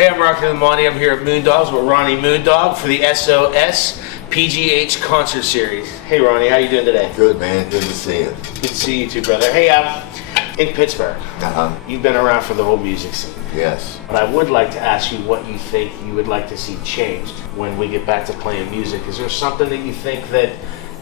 Hey, I'm Rocky LAMONDE. I'm here at Moondogs with Ronny Moondog for the SOSpgh concert series. Hey, Ronny, how you doing today? Good, man. Good to see you. Good to see you too, brother. Hey, in Pittsburgh. You've been around for the whole music scene. Yes. But I would like to ask you what you think you would like to see changed when we get back to playing music. Is there something that you think that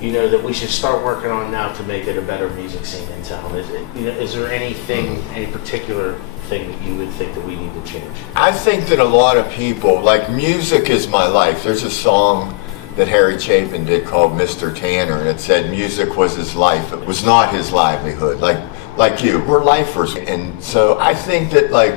that we should start working on now to make it a better music scene in town? Is there anything, any particular thing that you would think that we need to change? I think that a lot of people, like, music is my life. There's a song that Harry Chapin did called Mr. Tanner, and it said music was his life. It was not his livelihood. Like you, we're lifers. And so I think that, like,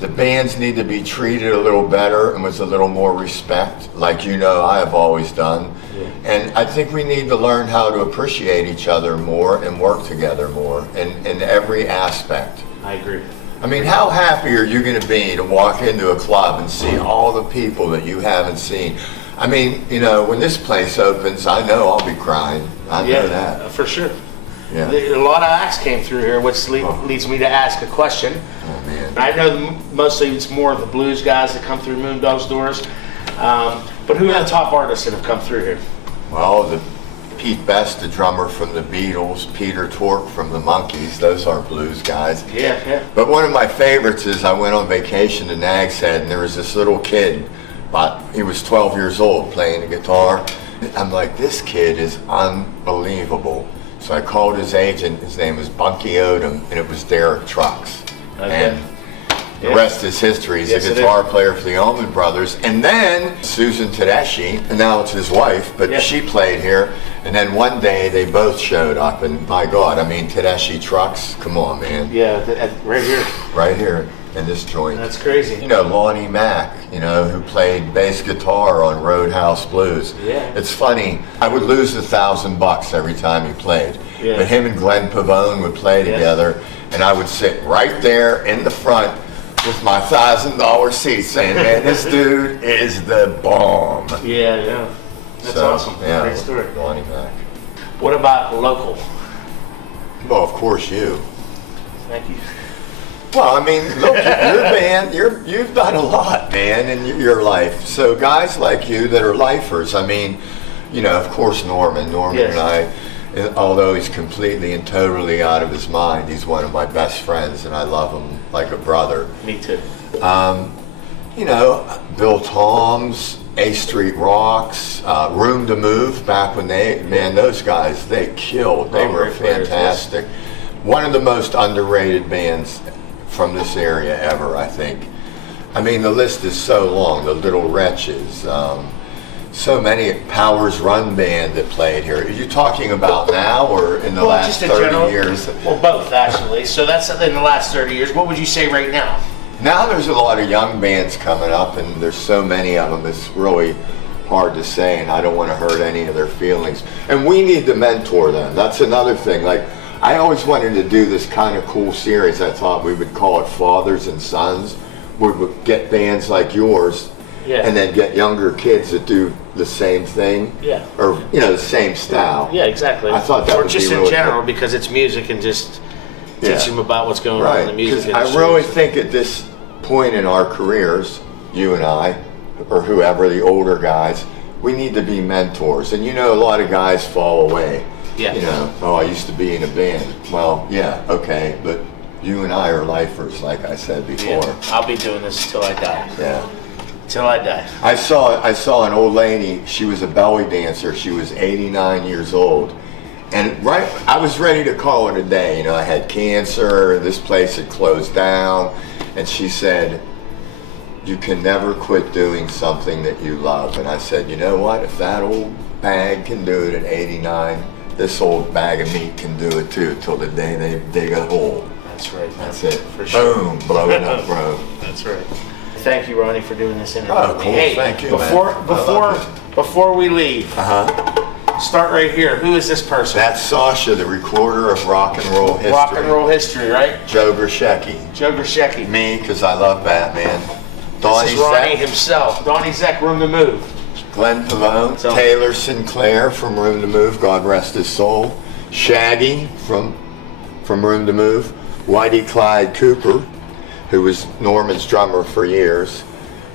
the bands need to be treated a little better and with a little more respect, like I have always done. Yeah. And I think we need to learn how to appreciate each other more and work together more in every aspect. I agree. I mean, how happy are you going to be to walk into a club and see all the people that you haven't seen? I mean, when this place opens, I know I'll be crying. I know that. For sure. Yeah. A lot of acts came through here, which leads me to ask a question. Oh, man. I know mostly it's more of the blues guys that come through Moondog's doors, but who are the top artists that have come through here? Well, Pete Best, the drummer from the Beatles, Peter Tork from the Monkees, those are blues guys. Yeah. But one of my favorites is I went on vacation to Nag's Head, and there was this little kid, he was 12 years old, playing the guitar. I'm like, this kid is unbelievable. So I called his agent, his name was Bunky Odom, and it was Derek Trucks. Okay. And the rest is history. He's a guitar player for the Allman Brothers. And then Susan Tedeschi, and now it's his wife, but she played here. And then one day they both showed up, and my God, I mean, Tedeschi Trucks, come on, man. Yeah, right here. Right here in this joint. That's crazy. Lonnie Mack, who played bass guitar on Roadhouse Blues. Yeah. It's funny, I would lose $1,000 every time he played. Yeah. But him and Glenn Pavone would play together, and I would sit right there in the front with my $1,000 seat saying, man, this dude is the bomb. Yeah. That's awesome. Yeah, great story. Lonnie Mack. What about local? Well, of course you. Thank you. Well, I mean, look, your band, you've done a lot, man, in your life. So guys like you that are lifers, I mean, of course Norman and I, although he's completely and totally out of his mind, he's one of my best friends, and I love him like a brother. Me too. Bill Toms, A Street Rocks, Room to Move, back when those guys, they killed. They were fantastic. One of the most underrated bands from this area ever, I think. I mean, the list is so long. The Little Wretches, so many. Powers Run Band that played here. Are you talking about now or in the last 30 years? Well, both, actually. So that's in the last 30 years. What would you say right now? Now there's a lot of young bands coming up, and there's so many of them. It's really hard to say, and I don't want to hurt any of their feelings. And we need to mentor them. That's another thing. Like, I always wanted to do this kind of cool series. I thought we would call it Fathers and Sons. We would get bands like yours, and then get younger kids that do the same thing, or the same style. Yeah, exactly. I thought that or would just be in really general cool. Because it's music and just teach them about what's going on in the music industry. I really think at this point in our careers, you and I, or whoever, the older guys, we need to be mentors. And a lot of guys fall away. Yeah. I used to be in a band. Well, yeah, okay, but you and I are lifers, like I said before. Yeah. I'll be doing this till I die. Yeah. Till I die. I saw an old lady. She was a belly dancer. She was 89 years old. And I was ready to call it a day. I had cancer. This place had closed down. And she said, you can never quit doing something that you love. And I said, you know what? If that old bag can do it at 89, this old bag of meat can do it too, till the day they dig a hole. That's right. That's it. For sure. Boom, blow it up, bro. That's right. Thank you, Ronny, for doing this interview. Oh, cool. Hey, thank you, before we leave, start right here. Who is this person? That's Sasha, the recorder of rock and roll history. Rock and roll history, right? Joe Grishecki. Joe Grishecki. Me, because I love Batman. This is Ronny himself. Donnie Zek, Room to Move. Glenn Pavone. Taylor Sinclair from Room to Move, God rest his soul. Shaggy from Room to Move. Whitey Clyde Cooper, who was Norman's drummer for years.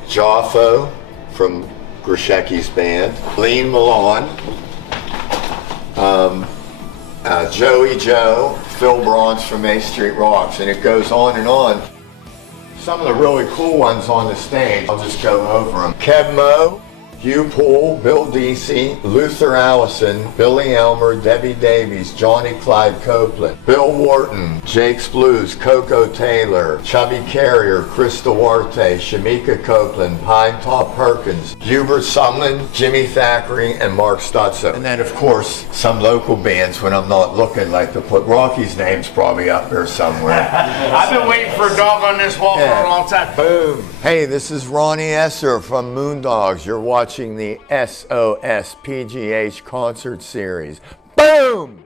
Joffo from Grishecki's band, Lean Milan, Joey Joe, Phil Bronze from A Street Rocks, and it goes on and on. Some of the really cool ones on the stage, I'll just go over them. Kev Moe, Hugh Poole, Bill Deasy, Luther Allison, Billy Elmer, Debbie Davies, Johnny Clyde Copeland, Bill Wharton, Jake's Blues, Coco Taylor, Chubby Carrier, Chris Duarte, Shamika Copeland, Pine Top Perkins, Hubert Sumlin, Jimmy Thackeray, and Mark Stutzo. And then of course, some local bands when I'm not looking, like to put Rocky's name's probably up there somewhere. I've been waiting for a dog on this wall for a long time. Boom. Hey, this is Ronny Esser from Moondogs. You're watching the SOSpgh concert series. Boom!